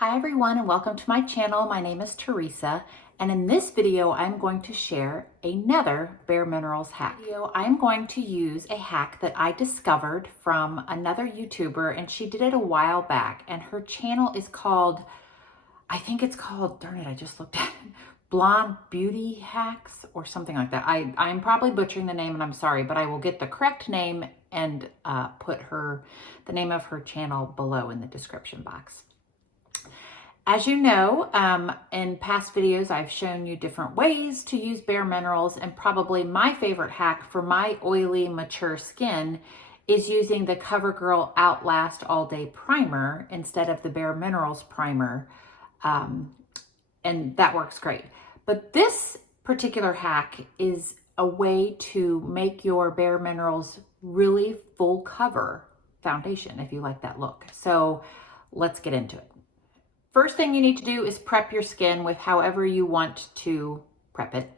Hi everyone and welcome to my channel. My name is Teresa and in this video I'm going to share another Bare Minerals hack. I'm going to use a hack that I discovered from another YouTuber and she did it a while back and her channel is called, I think it's called, darn it, I just looked at it, Blonde Beauty Hacks or something like that. I'm probably butchering the name and I'm sorry, but I will get the correct name and put the name of her channel below in the description box. As you know, in past videos, I've shown you different ways to use Bare Minerals, and probably my favorite hack for my oily, mature skin is using the Covergirl Outlast All Day Primer instead of the Bare Minerals primer, and that works great. But this particular hack is a way to make your Bare Minerals really full cover foundation if you like that look. So let's get into it. First thing you need to do is prep your skin with however you want to prep it.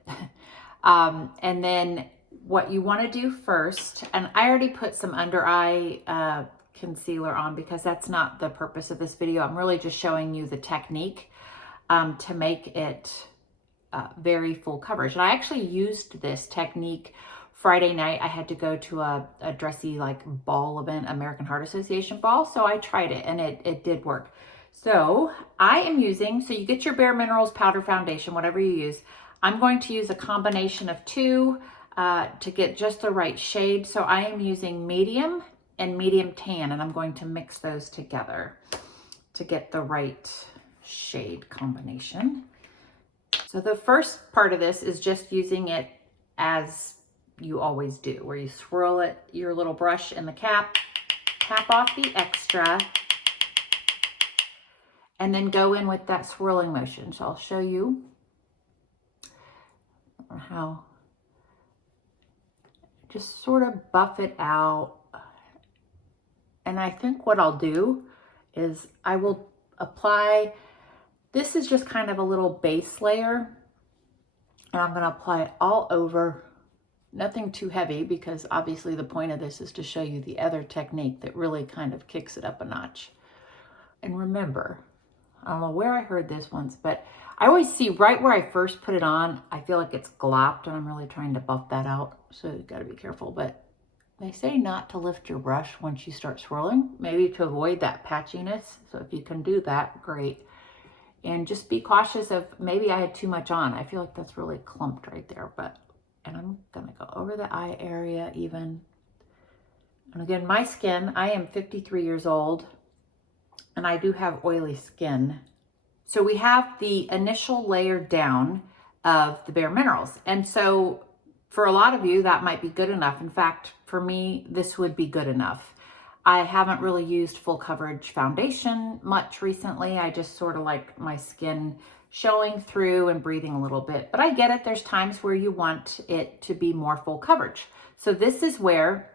And then what you want to do first, and I already put some under eye concealer on because that's not the purpose of this video. I'm really just showing you the technique to make it very full coverage. And I actually used this technique Friday night. I had to go to a dressy like ball event, American Heart Association ball. So I tried it and it did work. So I am using, so you get your Bare Minerals powder foundation, whatever you use. I'm going to use a combination of two to get just the right shade. So I am using medium and medium tan, and I'm going to mix those together to get the right shade combination. So the first part of this is just using it as you always do, where you swirl it, your little brush in the cap, tap off the extra, and then go in with that swirling motion. So I'll show you how, just sort of buff it out. And I think what I'll do is I will apply, this is just kind of a little base layer, and I'm gonna apply it all over, nothing too heavy because obviously the point of this is to show you the other technique that really kind of kicks it up a notch. And remember, I don't know where I heard this once, but I always see right where I first put it on, I feel like it's glopped and I'm really trying to buff that out. So you gotta be careful, but they say not to lift your brush once you start swirling, maybe to avoid that patchiness. So if you can do that, great. And just be cautious of, maybe I had too much on. I feel like that's really clumped right there, and I'm gonna go over the eye area even. And again, my skin, I am 53 years old. And I do have oily skin. So we have the initial layer down of the Bare Minerals. And so for a lot of you, that might be good enough. In fact, for me, this would be good enough. I haven't really used full coverage foundation much recently. I just sort of like my skin showing through and breathing a little bit. But I get it. There's times where you want it to be more full coverage. So this is where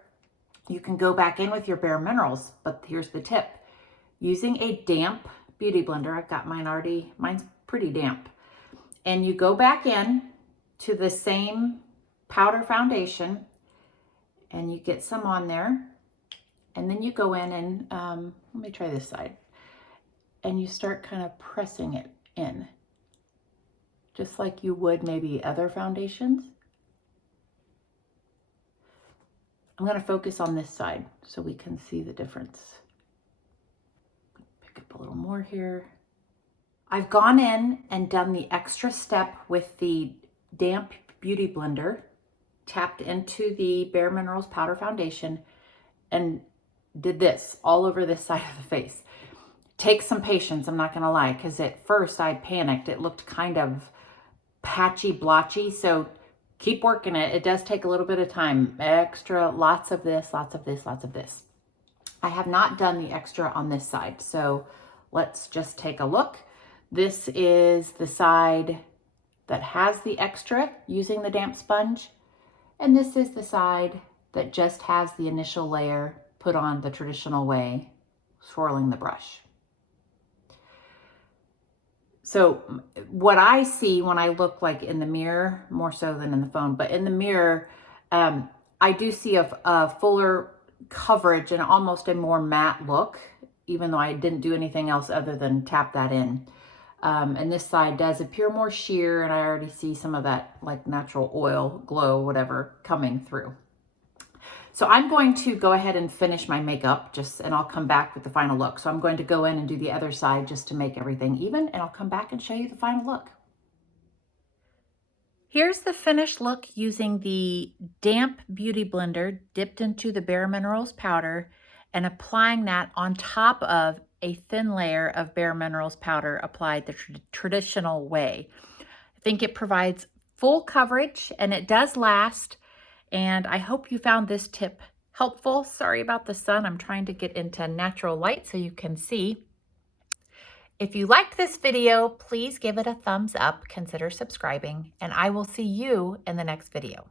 you can go back in with your Bare Minerals. But here's the tip. Using a damp beauty blender, I've got mine already, mine's pretty damp. And you go back in to the same powder foundation and you get some on there. And then you go in and, let me try this side. And you start kind of pressing it in, just like you would maybe other foundations. I'm gonna focus on this side so we can see the difference. A little more here. I've gone in and done the extra step with the damp beauty blender, tapped into the Bare Minerals powder foundation, and did this all over this side of the face. Takes some patience, I'm not gonna lie, because at first I panicked. It looked kind of patchy, blotchy, so keep working it. It does take a little bit of time. Extra, lots of this, lots of this, lots of this. I have not done the extra on this side, so let's just take a look. This is the side that has the extra using the damp sponge, and this is the side that just has the initial layer put on the traditional way, swirling the brush. So what I see when I look like in the mirror, more so than in the phone, but in the mirror, I do see a fuller coverage and almost a more matte look even though I didn't do anything else other than tap that in. And this side does appear more sheer, and I already see some of that like natural oil glow, whatever, coming through. So I'm going to go ahead and finish my makeup and I'll come back with the final look. So I'm going to go in and do the other side just to make everything even, and I'll come back and show you the final look. Here's the finished look using the damp beauty blender dipped into the Bare Minerals powder and applying that on top of a thin layer of Bare Minerals powder applied the traditional way. I think it provides full coverage and it does last. And I hope you found this tip helpful. Sorry about the sun. I'm trying to get into natural light so you can see. If you liked this video, please give it a thumbs up, consider subscribing, and I will see you in the next video.